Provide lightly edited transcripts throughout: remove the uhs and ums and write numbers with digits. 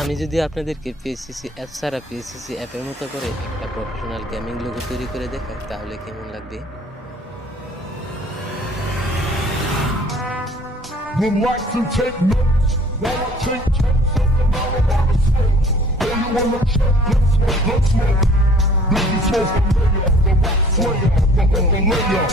আমি যদি আপনাদেরকে পিএসসিসি অ্যাপ ছাড়া পিএসসিসি অ্যাপের মতো করে একটা প্রফেশনাল গেমিং লোগো তৈরি করে দেখাই তাহলে কেমন লাগবে? Would like to take notes while I take toast of the marijuana smoke. Oh, you wanna check? Let's smoke, let's smoke. This is Smoke the Mayor, the rock slayer, the Himalayan.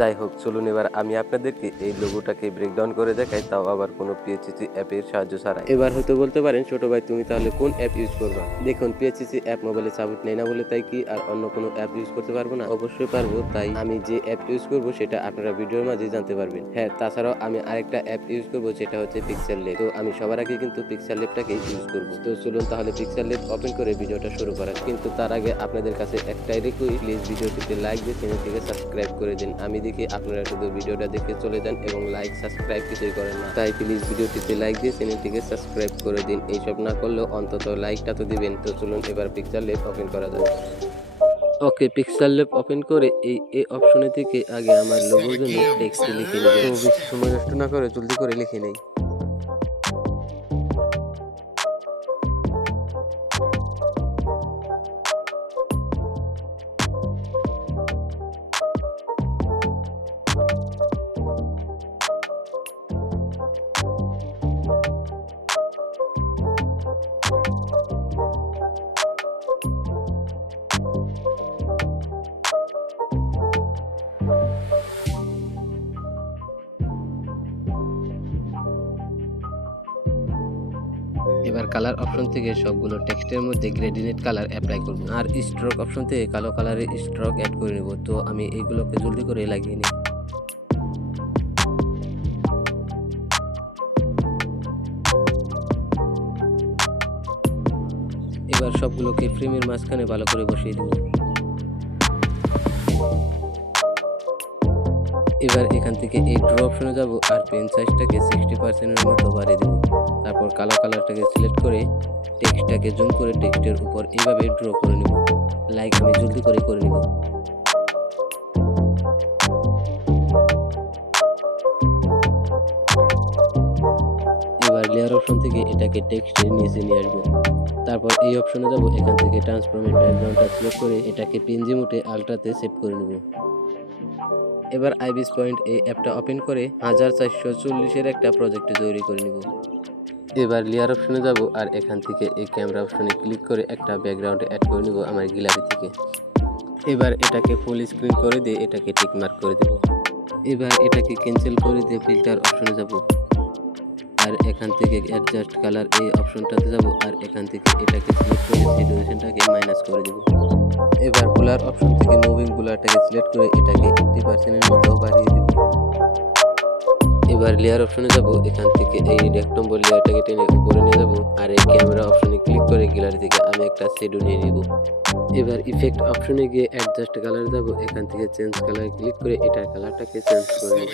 যাই হোক, চলুন এবার আমি আপনাদেরকে এই লোগোটাকে breakdown করে দেখাই, তাও আবার কোনো পিএসসিসি অ্যাপের সাহায্য ছাড়া। এবার হয়তো বলতে পারেন ছোট ভাই তুমি তাহলে কোন অ্যাপ ইউজ করবা? দেখুন, পিএসসিসি অ্যাপ মোবাইলে সাপোর্ট নেই না বলে তাই কি আর অন্য কোনো অ্যাপ ইউজ করতে পারবো না? অবশ্যই পারবো। তাই আমি যে অ্যাপ ইউজ করব সেটা আপনারা ভিডিওর মাঝে জানতে পারবেন। হ্যাঁ, তাছাড়াও আমি আরেকটা অ্যাপ ইউজ করব, সেটা হচ্ছে পিক্সেল ল্যাব। তো আমি সবার আগে কিন্তু পিক্সেল ল্যাবটাকে ইউজ করব। তো চলুন তাহলে পিক্সেল ল্যাব ওপেন করে ভিডিওটা শুরু করা। কিন্তু তার আগে আপনাদের কাছে একটাই রিকোয়েস্ট, প্লিজ ভিডিওটিতে লাইক দিয়ে চ্যানেলটিকে সাবস্ক্রাইব করে দিন। আমি দেখি আপনারা শুধু ভিডিওটা দেখে চলে যান এবং লাইক সাবস্ক্রাইব কিছুই করেন না। তাই প্লিজ ভিডিওটিতে লাইক দিয়ে চ্যানেলটিকে সাবস্ক্রাইব করে দিন। এইসব না করলেও অন্তত লাইকটা তো দিবেন। তো চলুন এবার পিক্সেল ল্যাব ওপেন করা যাক। ওকে, পিক্সেল ল্যাব ওপেন করে এই অপশনে থেকে আগে আমার লোগোর জন্য টেক্সট লিখে নেব। তো বেশি সময় নষ্ট না করে জলদি করে লিখে নেই। এবার কালার অপশন থেকে সবগুলো টেক্সটের মধ্যে গ্রেডিয়েন্ট কালার অ্যাপ্লাই করব, আর স্ট্রোক অপশন থেকে কালো কালারের স্ট্রোক অ্যাড করে নেব। তো আমি এইগুলোকে জলদি করে লাগিয়ে নিই। এবার সবগুলোকে ফ্রেমের মাঝখানে ভালো করে বসিয়ে দেব। এবার এখান থেকে এই ড্র অপশনে যাব আর পেন সাইজটাকে 60% মতো বাড়িয়ে দেব। তারপর কালো কালারটাকে সিলেক্ট করে টেক্সটটাকে জুম করে টেক্সটের উপর এইভাবে ড্র করে নেব। লাইক আমি জলদি করে নেব। এবার লেয়ার অপশন থেকে এটাকে টেক্সটের নিচে নিয়ে আসবো। তারপর এই অপশনে যাব, এখান থেকে ট্রান্সফর্মের ব্যাকগ্রাউন্ডটা সিলেক্ট করে এটাকে পিএনজি মোডে আলট্রাতে সেভ করে নেব। এবার আইবিস পয়েন্ট এই অ্যাপটা ওপেন করে 1440 একটা প্রজেক্ট তৈরি করে নিব। এবার লেয়ার অপশনে যাব আর এখান থেকে এই ক্যামেরা অপশনে ক্লিক করে একটা ব্যাকগ্রাউন্ড অ্যাড করে নিব আমার গ্যালারি থেকে। এবার এটাকে ফুল স্ক্রিন করে দিয়ে এটাকে টিক মার্ক করে দেব। এবার এটাকে ক্যান্সেল করে দিয়ে ফিল্টার অপশনে যাব আর এখান থেকে অ্যাডজাস্ট কালার এই অপশনটাতে যাব আর এখান থেকে এটাকে সিলেক্ট করে স্যাচুরেশনটাকে মাইনাস করে দেব। এবার ব্লার অপশন থেকে মুভিং ব্লারটাকে সিলেক্ট করে এটাকে 80% মতো বাড়িয়ে দেব। এবার লেয়ার অপশনে যাব, এখান থেকে এই রেক্টেঙ্গল লেয়ারটাকে টেনে উপরে নিয়ে যাব আর এই ক্যামেরা অপশনে ক্লিক করে গ্যালারি থেকে আমি একটা শ্যাডো নিয়ে নিব। এবার ইফেক্ট অপশনে গিয়ে অ্যাডজাস্ট কালার যাব, এখান থেকে চেঞ্জ কালার ক্লিক করে এটার কালারটাকে চেঞ্জ করে নেব।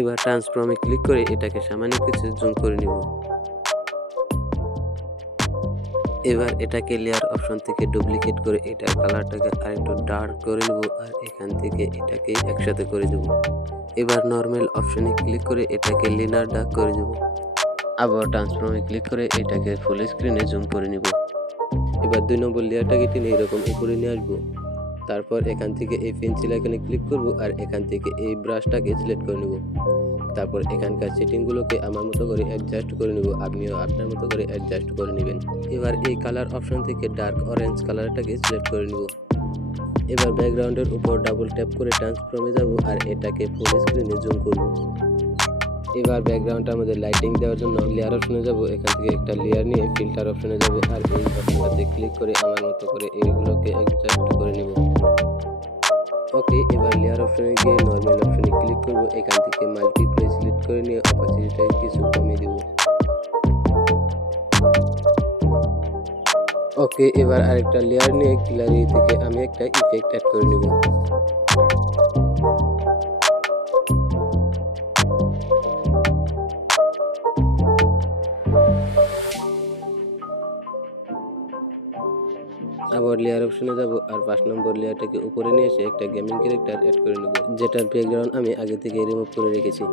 এবার ট্রান্সফর্মে ক্লিক করে এটাকে সামান্য কিছু জুম করে নিব। এবার এটাকে লেয়ার অপশন থেকে ডুপ্লিকেট করে এটার কালারটাকে আরেকটু ডার্ক করে নেব আর এখান থেকে এটাকে একসাথে করে দেব। এবার নর্মাল অপশনে ক্লিক করে এটাকে লিনার ডার্ক করে দেব। আবার ট্রান্সফর্মে ক্লিক করে এটাকে ফুল স্ক্রিনে জুম করে নিব। এবার 2 নম্বর লেয়ারটাকে টেনে এরকম উপরে নিয়ে আসবো। তারপর এখান থেকে এই পেন্সিল আইকনে ক্লিক করব আর এখান থেকে এই ব্রাশটাকে সিলেক্ট করে নেব। তারপর এখানকার সেটিংগুলোকে আমার মতো করে অ্যাডজাস্ট করে নেব, আপনিও আপনার মতো করে অ্যাডজাস্ট করে নেবেন। এবার এই কালার অপশন থেকে ডার্ক অরেঞ্জ কালারটাকে সিলেক্ট করে নেব। এবার ব্যাকগ্রাউন্ডের উপর ডাবল ট্যাপ করে ট্রান্সফর্মে যাব আর এটাকে ফুল স্ক্রিনে জুম করব। এবার ব্যাকগ্রাউন্ডটার মধ্যে লাইটিং দেওয়ার জন্য লেয়ার অপশনে যাব, এখান থেকে একটা লেয়ার নিয়ে ফিল্টার অপশনে যাব আর এই অপশনটাতে ক্লিক করে আমার মতো করে এইগুলোকে অ্যাডজাস্ট করে নেব। ওকে, এবার লেয়ার অপশনে গিয়ে নর্মাল অপশনে ক্লিক করব, এখান থেকে মাল্টিপ্লাই সিলেক্ট করে নিয়ে অপাসিটিটাকে কিছু কমিয়ে দেব। ওকে, এবার আরেকটা লেয়ার নিয়ে গ্যালারি থেকে আমি একটা ইফেক্ট অ্যাড করে নেব। আবার লেয়ার অপশনে যাব আর 5 নম্বর লেয়ারটাকে উপরে নিয়ে এসে একটা গেমিং ক্যারেক্টার অ্যাড করে নেব, যেটার ব্যাকগ্রাউন্ড আমি আগে থেকে রিমুভ করে রেখেছি।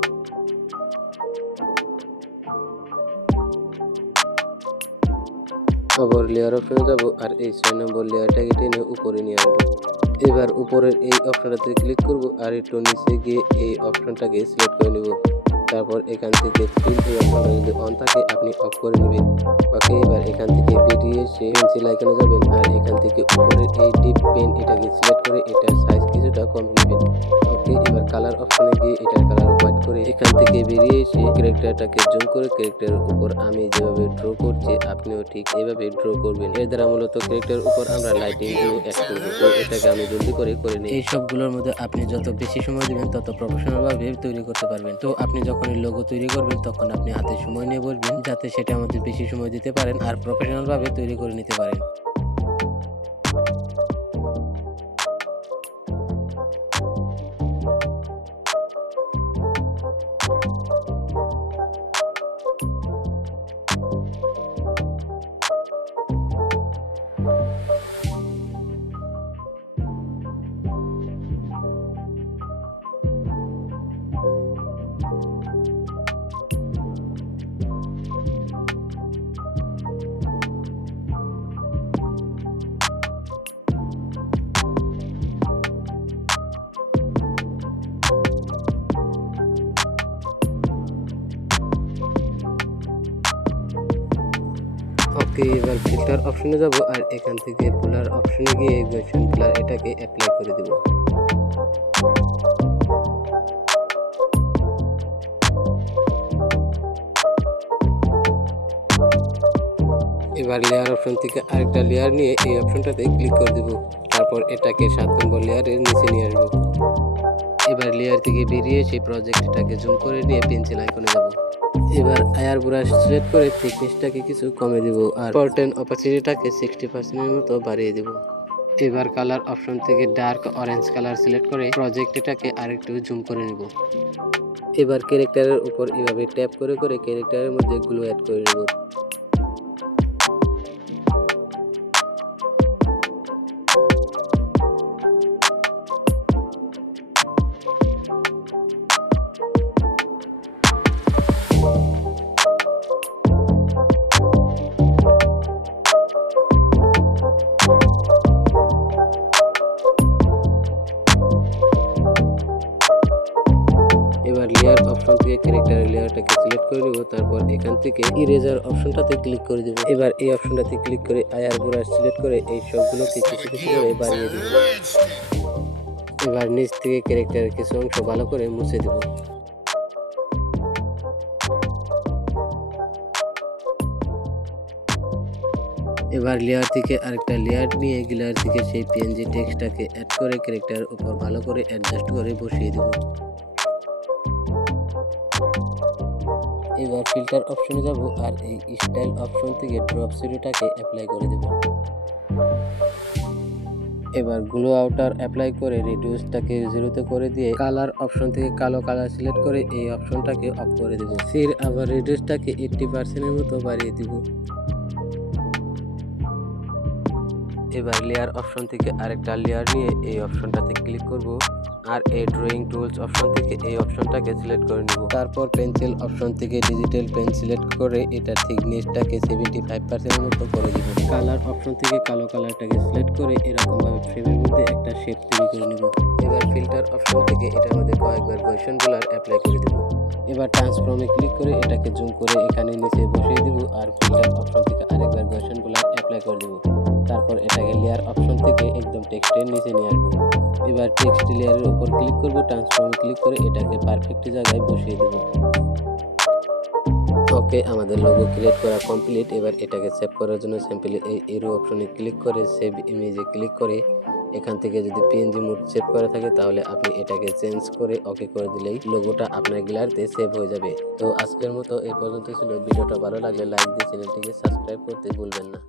আবার লেয়ার অপশনে যাব আর এই 6 নম্বর লেয়ারটাকে টেনে উপরে নিয়ে আসবো। এবার উপরের এই অপশনটাতে ক্লিক করব আর একটু নিচে গিয়ে এই অপশনটাকে সিলেক্ট করে নেব। তারপর এখান থেকে ফিল এই অপশনটা যদি অন থাকে আপনি অফ করে নেবেন। ওকে, এবার এখান থেকে বেরিয়ে এসে পেন্সিল আইকনে যাবেন আর এখান থেকে উপরের এই ডিপ পেন এটাকে সিলেক্ট করে এটার সাইজ কিছুটা কম নেবেন। ওকে, এবার কালার অপশনে গিয়ে এটার কালার হোয়াইট করে এখান থেকে বেরিয়ে এসে ক্যারেক্টারটাকে জুম করে ক্যারেক্টারের উপর আমি যেভাবে ড্র করছি আপনিও ঠিক এইভাবে ড্র করবেন। এর দ্বারা মূলত ক্যারেক্টারের উপর আমরা লাইটিং গুলো অ্যাড করব। তো এটাকে আমি জলদি করে নিই। এই সবগুলোর মধ্যে আপনি যত বেশি সময় দিবেন তত প্রফেশনাল ভাবে তৈরি করতে পারবেন। তো আপনি যখন এই লোগো তৈরি করবেন তখন আপনি হাতে সময় নিয়ে বসবেন, যাতে সেটা আমাদের বেশি সময় দিতে পারেন আর প্রফেশনাল ভাবে তৈরি করে নিতে পারেন। ওকে, এবার ফিল্টার অপশনে যাব আর এখান থেকে ব্লার অপশনে গিয়ে গেশন ব্লার এটাকে অ্যাপ্লাই করে দেব। এবার লেয়ার অপশন থেকে আরেকটা লেয়ার নিয়ে এই অপশনটাতে ক্লিক করে দেব। তারপর এটাকে 7 নম্বর লেয়ারের নিচে নিয়ে আসবো। এবার লেয়ার থেকে বেরিয়ে সেই প্রজেক্টটাকে জুম করে নিয়ে পেন্সিল আইকনে যাব। এবার আয়ার ব্রাশ সিলেক্ট করে থিকনেসটাকে কিছু কমে দেব আর পর্টেন অপাসিটিটাকে 60% এর মতো বাড়িয়ে দেব। এবার কালার অপশন থেকে ডার্ক অরেঞ্জ কালার সিলেক্ট করে প্রজেক্টটাকে আরেকটু জুম করে নেব। এবার ক্যারেক্টারের উপর এভাবে ট্যাপ করে করে ক্যারেক্টারের মধ্যে গ্লো অ্যাড করে নেব। এবার লেয়ার অপশন থেকে ক্যারেক্টারের লেয়ারটাকে সিলেক্ট করে নেব। তারপর এখান থেকে ইরেজার অপশনটাতে ক্লিক করে দেব। এবার এই অপশনটাতে ক্লিক করে আয়ার ব্রাশ সিলেক্ট করে এই সবগুলোকে কিছু কিছু করে বাড়িয়ে দেব। এবার নিচ থেকে ক্যারেক্টারের কিছু অংশ ভালো করে মুছে দেব। এবার লেয়ার থেকে আরেকটা লেয়ার নিয়ে লেয়ার থেকে সেই পিএনজি টেক্সটটাকে অ্যাড করে ক্যারেক্টারের উপর ভালো করে অ্যাডজাস্ট করে বসিয়ে দেব। এবার ফিল্টার অপশনে যাব আর এই স্টাইল অপশন থেকে ড্রপ শ্যাডোটাকে অ্যাপ্লাই করে দেব। এবার গ্লো আউটার অ্যাপ্লাই করে রিডিউসটাকে 0 করে দিয়ে কালার অপশন থেকে কালো কালার সিলেক্ট করে এই অপশনটাকে অফ করে দেব। ফির আবার রিডিউসটাকে 80% এর মতো বাড়িয়ে দেব। এবার লেয়ার অপশন থেকে আরেকটা লেয়ার নিয়ে এই অপশনটাতে ক্লিক করব আর এই ড্রয়িং টুলস অপশন থেকে এই অপশনটাকে সিলেক্ট করে নেব। তারপর পেন্সিল অপশন থেকে ডিজিটাল পেন সিলেক্ট করে এটার থিকনেসটাকে 75% এর মতো করে দেব। কালার অপশন থেকে কালো কালারটাকে সিলেক্ট করে এরকম ভাবে ফ্রেমের মধ্যে একটা শেপ তৈরি করে নেব। এবার ফিল্টার অপশন থেকে এটার মধ্যে কয়েকবার গয়েশন ব্লার অ্যাপ্লাই করে দেব। এবার ট্রান্সফর্মে ক্লিক করে এটাকে জুম করে এখানে নিচে বসিয়ে দেব আর ফিল্টার অপশন থেকে আরেকবার গয়েশন ব্লার অ্যাপ্লাই করে দেব। তারপর এটাকে লেয়ার অপশন থেকে একদম টেক্সটের নিচে নিয়ে আসবো। এবার টেক্সট লেয়ারের উপর ক্লিক করব, ট্রান্সফর্মে ক্লিক করে এটাকে পারফেক্ট জায়গায় বসিয়ে দেব। ওকে, আমাদের লোগো ক্রিয়েট করা কমপ্লিট। এবার এটাকে সেভ করার জন্য সিম্পলি এই এরো অপশনে ক্লিক করে সেভ ইমেজে ক্লিক করে এখান থেকে যদি পিএনজি মোড সেভ করা থাকে তাহলে আপনি এটাকে চেঞ্জ করে ওকে করে দিলেই লোগোটা আপনার গ্যালারিতে সেভ হয়ে যাবে। তো আজকের মতো এই পর্যন্ত ছিল। ভিডিওটা ভালো লাগলে লাইক দিয়ে চ্যানেলটিকে সাবস্ক্রাইব করতে ভুলবেন না।